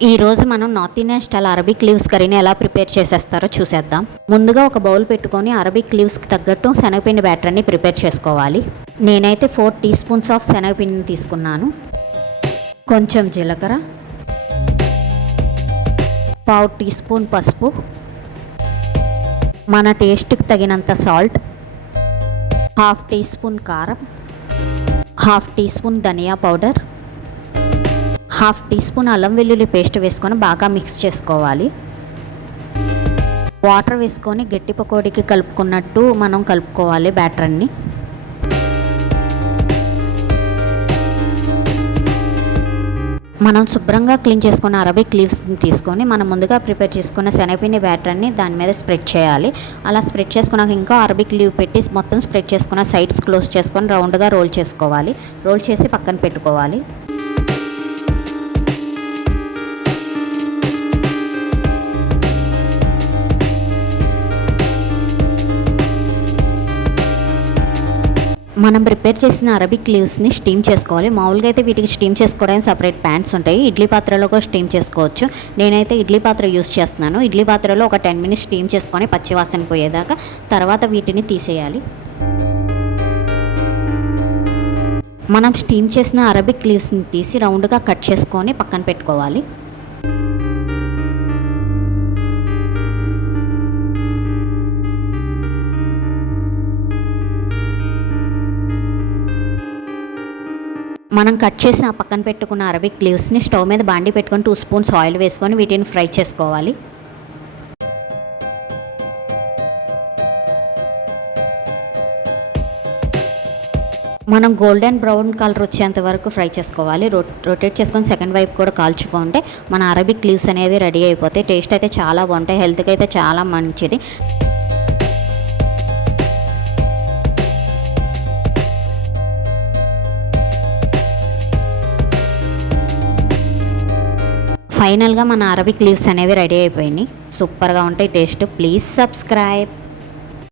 ఈరోజు మనం north Indian style Arabic leaves కర్రీని ఎలా ప్రిపేర్ చేసేస్తారో చూసేద్దాం. ముందుగా ఒక బౌల్ పెట్టుకొని అరబిక్ లీవ్స్కి తగ్గట్టు శనగపిండి బ్యాటర్ని ప్రిపేర్ చేసుకోవాలి. నేనైతే 4 టీ స్పూన్స్ ఆఫ్ శనగపిండిని తీసుకున్నాను. కొంచెం జీలకర్ర, 1/2 టీ స్పూన్ పసుపు, మన టేస్ట్కి తగినంత సాల్ట్, 1/2 టీ స్పూన్ కారం, 1/2 టీ స్పూన్ ధనియా పౌడర్, 1/2 టీ స్పూన్ అల్లం వెల్లుల్లి పేస్ట్ వేసుకొని బాగా మిక్స్ చేసుకోవాలి. వాటర్ వేసుకొని గట్టి పకోడీకి కలుపుకున్నట్టు మనం కలుపుకోవాలి బ్యాటర్ని. మనం శుభ్రంగా క్లీన్ చేసుకున్న అరబిక్ లీవ్స్ని తీసుకొని మనం ముందుగా ప్రిపేర్ చేసుకున్న శనగపిండి బ్యాటర్ని దాని మీద స్ప్రెడ్ చేయాలి. అలా స్ప్రెడ్ చేసుకున్నాక ఇంకా అరబిక్ లీవ్ పెట్టి మొత్తం స్ప్రెడ్ చేసుకున్న సైడ్స్ క్లోజ్ చేసుకొని రౌండ్గా రోల్ చేసుకోవాలి. రోల్ చేసి పక్కన పెట్టుకోవాలి. మనం ప్రిపేర్ చేసిన అరబిక్ లీవ్స్ని స్టీమ్ చేసుకోవాలి. మామూలుగా అయితే వీటికి స్టీమ్ చేసుకోవడానికి సపరేట్ ప్యాన్స్ ఉంటాయి. ఇడ్లీ పాత్రలో కూడా స్టీమ్ చేసుకోవచ్చు. నేనైతే ఇడ్లీ పాత్ర యూస్ చేస్తున్నాను. ఇడ్లీ పాత్రలో ఒక 10 మినిట్స్ స్టీమ్ చేసుకొని పచ్చివాసన పోయేదాకా తర్వాత వీటిని తీసేయాలి. మనం స్టీమ్ చేసిన అరబిక్ లీవ్స్ని తీసి రౌండ్గా కట్ చేసుకొని పక్కన పెట్టుకోవాలి. మనం కట్ చేసిన పక్కన పెట్టుకున్న అరబిక్ లీవ్స్ని స్టవ్ మీద బాండి పెట్టుకొని 2 స్పూన్స్ ఆయిల్ వేసుకొని వీటిని ఫ్రై చేసుకోవాలి. మనం గోల్డెన్ బ్రౌన్ కలర్ వచ్చేంత వరకు ఫ్రై చేసుకోవాలి. రొటేట్ చేసుకొని సెకండ్ వైపు కూడా కాల్చుకుంటే మన అరబిక్ లీవ్స్ అనేవి రెడీ అయిపోతాయి. టేస్ట్ అయితే చాలా బాగుంటాయి. హెల్త్కి అయితే చాలా మంచిది. ఫైనల్గా మన అరబిక్ లీవ్స్ అనేవి రెడీ అయిపోయినాయి. సూపర్గా ఉంటాయి టేస్ట్. Please subscribe.